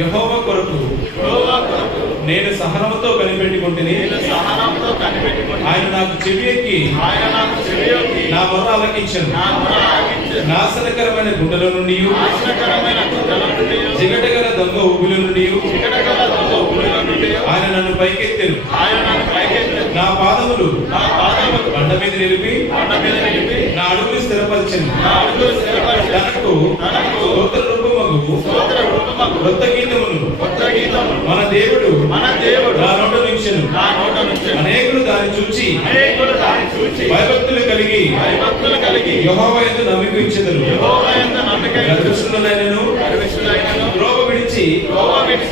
యెహోవా కొరకు నేను సహనముతో కనిపెట్టుకుంటుని. ఆయన నాకు చెవి ఎక్కి నా మొర ఆలకించెను. నాశనకరమైన గుండెల నుండి, జిగటగల దొంగ ఊబిల నుండి ఆయన నన్ను పైకెత్తెను. నా పాదములు బండ మీద నిలిపి నా అడుగులు స్థిరపరిచెను. తనకు స్తోత్ర రూపమగు కొత్త గీతమును మన దేవుడు నా నోట నుంచెను. అనేకులు దాన్ని చూచి భయభక్తులు కలిగి యెహోవా యందు నమ్మిక ఉంచెదరు. గర్విష్ఠులైనను ద్రోవ విడిచి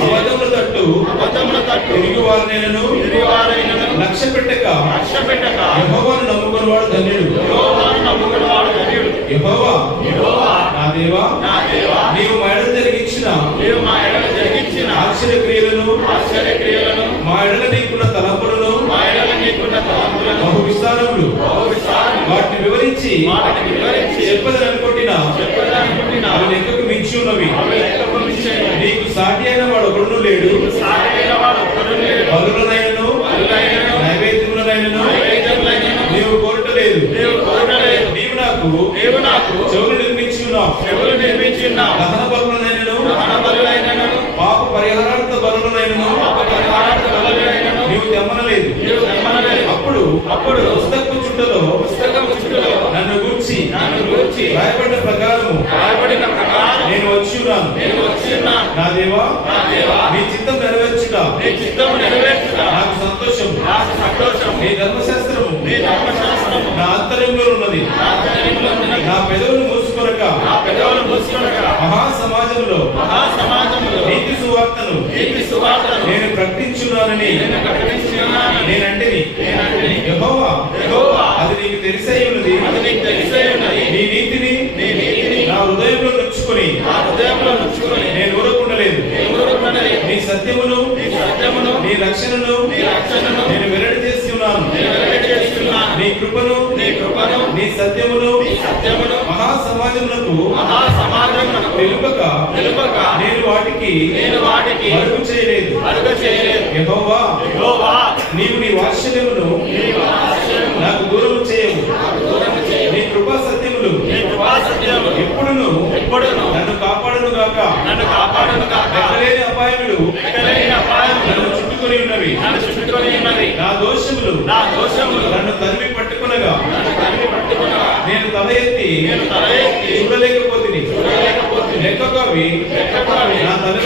అబద్ధముల తట్టు తిరుగువారినైనను లక్ష్య పెట్టక యెహోవాను నమ్ముకున్నవాడు ధన్యుడు. యెహోవా నా దేవా, నీవు మా ఎడల జరిగించిన ఆశ్చర్యక్రియలను మా ఎడల నీకున్న తలంపులను బహు విస్తారములు వాటిని వివరించి చెప్పదని అనుకుంటున్నా అవి లెక్కకు మించి ఉన్నవి. నీకు సాటి అయిన వాడు ఒకడును లేడు. బలులనైనను నైవేద్యములనైనను నీవు కోరటలేదు. నీవు నాకు చెవులు నిర్మించి ఉన్నావు. దహన బలులనైనను పాప పరిహారార్థ బలులనైనను నీవు తెమ్మనలేదు. అప్పుడు పుస్తకపు చుట్టలో నన్ను గూర్చి రాయబడిన ప్రకారము నేను వచ్చి ఉన్నాను. నా దేవా, నీ చిత్తం నెరవేర్చుట నాకు సంతోషం. నీ ధర్మశాస్త్రము నా అంతరంగంలో ఉన్నది. నా పెదవులు మూసుకొనక మహాసమాజంలో నీతి సువార్తను నేను ప్రకటించున్నానని నేనంటిని. యెహోవా, అది నీకు తెలిసే ఉన్నది. నీ నీతిని నా హృదయంలో నొచ్చుకొని నేను ఊరకుండలేదు. నీ సత్యమును నీ రక్షణను నేను వెల్లడి చేసి ఉన్నాను. నీ కృపను నీ సత్యమును మహాసమాజమునకు తెలుపక నేను వాటికి అరుగు చేయలేదు. యెహోవా, నీవు నీ వాత్సల్యమును నాకు దూరం చేయవు. నీ కృపా సత్యములు ఎప్పుడును నన్ను కాపాడును గాక. లెక్కలేని అపాయములు నన్ను చుట్టుకొని ఉన్నవి. నా దోషములు నన్ను తరిమి పట్టుకునగా నేను తల ఎత్తి చూడలేకపోతుంది. లెక్కకు అవి నా తల